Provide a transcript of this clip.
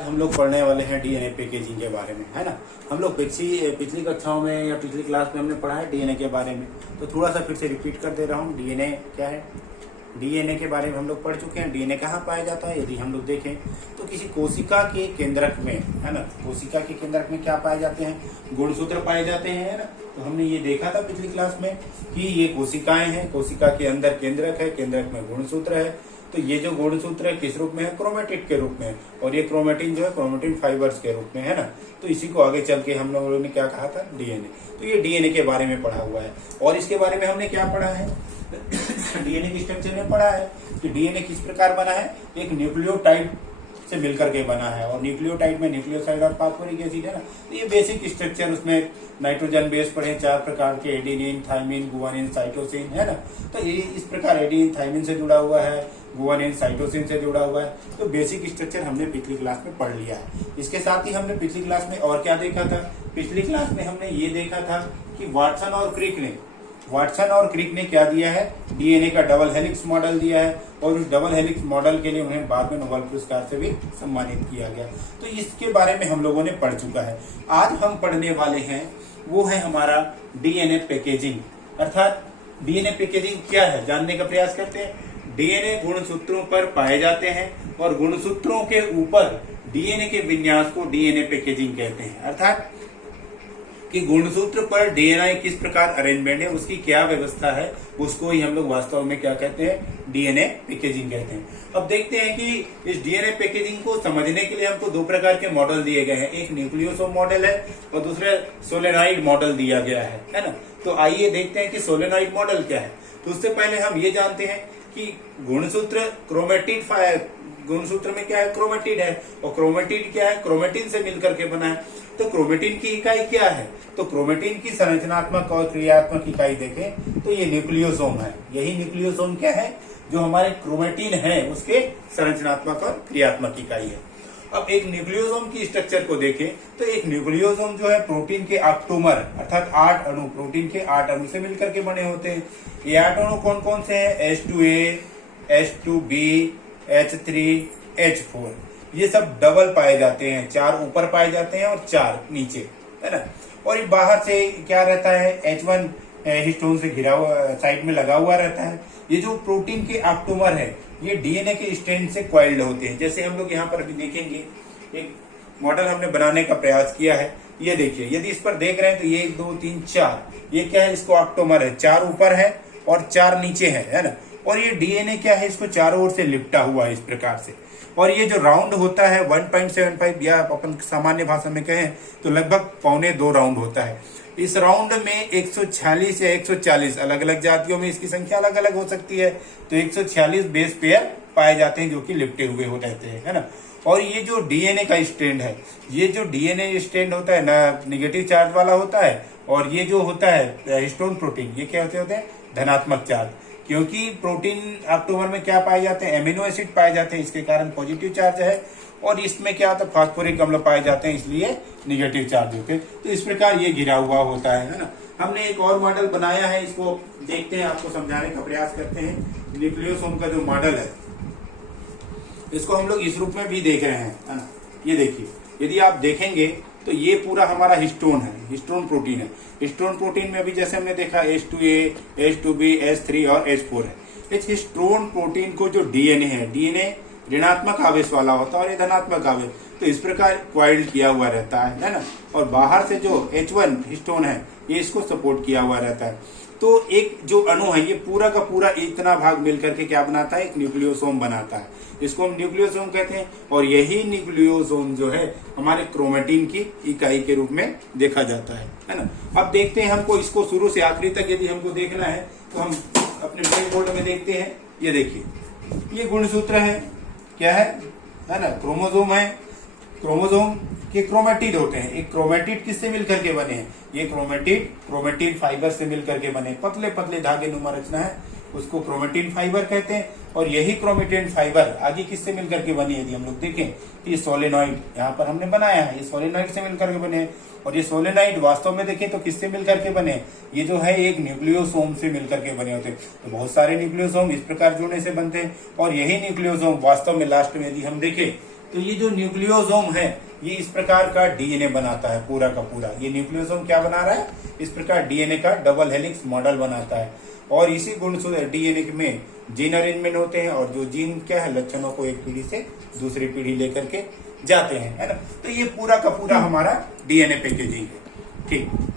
हम लोग पढ़ने वाले हैं डीएनए पैकेजिंग के बारे में, है ना। हम लोग पिछली कक्षाओं में या पिछली क्लास में हमने पढ़ा है डीएनए के बारे में, तो थोड़ा सा फिर से रिपीट कर दे रहा हूँ। डीएनए क्या है? डीएनए के बारे में हम लोग पढ़ चुके हैं। डीएनए कहाँ पाया जाता है? यदि हम लोग देखें तो किसी कोशिका के केंद्रक में, है ना, कोशिका के केंद्रक में क्या पाए जाते हैं? गुणसूत्र पाए जाते हैं, है ना। तो हमने ये देखा था पिछली क्लास में कि ये कोशिकाएं हैं, कोशिका के अंदर केंद्रक है, केंद्रक में गुणसूत्र है। तो ये जो गुणसूत्र है किस रूप में है? क्रोमेटिड के रूप में, और ये क्रोमेटिन जो है क्रोमेटिन फाइबर्स के रूप में, है ना। तो इसी को आगे चल के हम लोगों ने क्या कहा था? डीएनए। तो ये डीएनए के बारे में पढ़ा हुआ है। और इसके बारे में हमने क्या पढ़ा है? डीएनए की स्ट्रक्चर में पढ़ा है कि डीएनए किस प्रकार बना है? एक न्यूक्लियोटाइड से मिलकर के बना है, और न्यूक्लियोटाइड में न्यूक्लियोसाइड और फास्फोरिक एसिड, है ना। तो ये बेसिक स्ट्रक्चर, उसमें नाइट्रोजन बेस पढ़े 4 प्रकार के, एडेनिन, थाइमिन, गुआनिन, साइटोसिन, है ना। तो ये इस प्रकार एडेनिन थाइमिन से जुड़ा हुआ है, गुआनिन साइटोसिन से जुड़ा हुआ है। तो बेसिक स्ट्रक्चर हमने पिछली क्लास में पढ़ लिया है। इसके साथ ही हमने पिछली क्लास में और क्या देखा था? पिछली क्लास में हमने ये देखा था कि वाटसन और क्रिक ने क्या दिया है? डीएनए का डबल हेलिक्स मॉडल दिया है, और उस डबल हेलिक्स मॉडल के लिए उन्हें बाद में नोबेल पुरस्कार से भी सम्मानित किया गया। तो इसके बारे में हम लोगों ने पढ़ चुका है। आज हम पढ़ने वाले हैं वो है हमारा डीएनए पैकेजिंग। अर्थात डीएनए पैकेजिंग क्या है जानने का प्रयास करते हैं। डीएनए गुणसूत्रों पर पाए जाते हैं, और गुणसूत्रों के ऊपर डीएनए के विन्यास को डीएनए पैकेजिंग कहते हैं। अर्थात कि गुणसूत्र पर डीएनए किस प्रकार अरेंजमेंट है, उसकी क्या व्यवस्था है, उसको ही हम लोग वास्तव में क्या कहते हैं? डीएनए पैकेजिंग कहते हैं। अब देखते हैं कि इस डीएनए पैकेजिंग को समझने के लिए हमको 2 प्रकार के मॉडल दिए गए हैं। एक न्यूक्लियोसोम मॉडल है और दूसरा सोलेनॉइड मॉडल दिया गया है ना। तो आइए देखते हैं कि सोलेनॉइड मॉडल क्या है। तो उससे पहले हम ये जानते हैं कि गुणसूत्र में क्या है? क्रोमेटिड है, और क्रोमेटिड क्या है? क्रोमेटिन से मिलकर के बना है। तो क्रोमेटिन की इकाई क्या है? तो क्रोमेटिन की संरचनात्मक और क्रियात्मक इकाई देखें तो ये न्यूक्लियोसोम है। यही न्यूक्लियोसोम क्या है? जो हमारे क्रोमेटिन है उसके संरचनात्मक और क्रियात्मक इकाई है। अब एक न्यूक्लियोसोम की स्ट्रक्चर को देखें तो एक न्यूक्लियोसोम जो है प्रोटीन के ऑक्टोमर अर्थात 8 अणु, प्रोटीन के 8 अणु से मिलकर के बने होते हैं। ये 8 अणु कौन कौन से हैं? H2A, H2B, H3, H4। ये सब डबल पाए जाते हैं, 4 ऊपर पाए जाते हैं और 4 नीचे, है ना। और ये बाहर से क्या रहता है? H1 हिस्टोन से घिरा हुआ साइड में लगा हुआ रहता है। ये जो प्रोटीन के ऑक्टोमर है ये डीएनए के स्ट्रैंड से क्वाइल्ड होते हैं। जैसे हम लोग यहाँ पर अभी देखेंगे, एक मॉडल हमने बनाने का प्रयास किया है। ये देखिए, यदि इस पर देख रहे हैं तो ये 1 2 3 4, ये क्या है? इसको ऑक्टोमर है, 4 ऊपर है और 4 नीचे है ना। और ये डीएनए क्या है? इसको चारों ओर से लिपटा हुआ है इस प्रकार से। और ये जो राउंड होता है 1.75, या अपन सामान्य भाषा में कहें तो लगभग 1.25 राउंड होता है। इस राउंड में 146 या 140, अलग अलग जातियों में इसकी संख्या अलग अलग हो सकती है, तो 146 बेस पेयर पाए जाते हैं जो कि लिपटे हुए हो रहते हैं, है ना। और ये जो डीएनए का स्ट्रैंड है, ये जो डीएनए स्ट्रैंड होता है ना, नेगेटिव चार्ज वाला होता है, और ये जो होता है हिस्टोन प्रोटीन, ये क्या होते हैं? धनात्मक चार्ज। क्योंकि प्रोटीन ऑक्टोमर में क्या पाए जाते हैं? एमिनो एसिड पाए जाते हैं, इसके कारण पॉजिटिव चार्ज है। और इसमें क्या होता है? फास्फोरिक अम्ल पाए जाते हैं, इसलिए निगेटिव चार्ज होते हैं। तो इस प्रकार ये घिरा हुआ होता है ना। हमने एक और मॉडल बनाया है, इसको देखते हैं, आपको समझाने का प्रयास करते हैं। न्यूक्लियोसोम का जो मॉडल है इसको हम लोग इस रूप में भी देख रहे हैं, है ना। ये देखिए, यदि आप देखेंगे तो ये पूरा हमारा हिस्टोन है, हिस्टोन प्रोटीन है। हिस्टोन प्रोटीन में अभी जैसे हमने देखा H2A, H2B, H3 और H4 है। इस हिस्टोन प्रोटीन को जो डीएनए है, डीएनए ऋणात्मक आवेश वाला होता है और ये धनात्मक आवेश, तो इस प्रकार क्वाइल्ड किया हुआ रहता है ना। और बाहर से जो H1 हिस्टोन है ये इसको सपोर्ट किया हुआ रहता है। तो एक जो अणु है ये पूरा का पूरा इतना भाग मिलकर के क्या बनाता है? एक न्यूक्लियोसोम बनाता है। इसको हम न्यूक्लियोसोम कहते हैं। और यही न्यूक्लियोसोम जो है हमारे क्रोमेटिन की इकाई के रूप में देखा जाता है ना। अब देखते हैं, हमको इसको शुरू से आखिरी तक यदि हमको देखना है तो हम अपने ब्लैक बोर्ड में देखते हैं। ये देखिए, ये गुणसूत्र है, क्या है ना, क्रोमोसोम है। क्रोमोसोम के क्रोमेटिड होते हैं। एक क्रोमेटिड किससे मिलकर के बने हैं? ये क्रोमेटिन फाइबर से मिलकर के बने, पतले पतले धागे नुमा रचना है, उसको क्रोमेटिन फाइबर कहते हैं। और यही क्रोमेटिन फाइबर आगे किससे मिलकर के बनी? यदि हम लोग देखें तो ये सोलेनॉइड यहाँ पर हमने बनाया है, ये सोलेनॉइड से मिलकर के बने हैं। और ये सोलेनॉइड वास्तव में देखें तो किससे मिलकर के बने? ये जो है एक न्यूक्लियोसोम से मिलकर के बने होते हैं। तो बहुत सारे न्यूक्लियोसोम इस प्रकार जुड़ने से बनते हैं। और यही न्यूक्लियोसोम वास्तव में लास्ट में यदि हम देखें तो ये जो न्यूक्लियोसोम है ये इस प्रकार का डीएनए बनाता है पूरा का पूरा। ये न्यूक्लियोसोम क्या बना रहा है, इस प्रकार डीएनए का डबल हेलिक्स मॉडल बनाता है। और इसी गुणसूत्र डीएनए में जीन अरेंजमेंट होते हैं, और जो जीन क्या है लक्षणों को एक पीढ़ी से दूसरी पीढ़ी लेकर के जाते हैं, है ना। तो ये पूरा का पूरा हमारा डीएनए पैकेजिंग है। ठीक।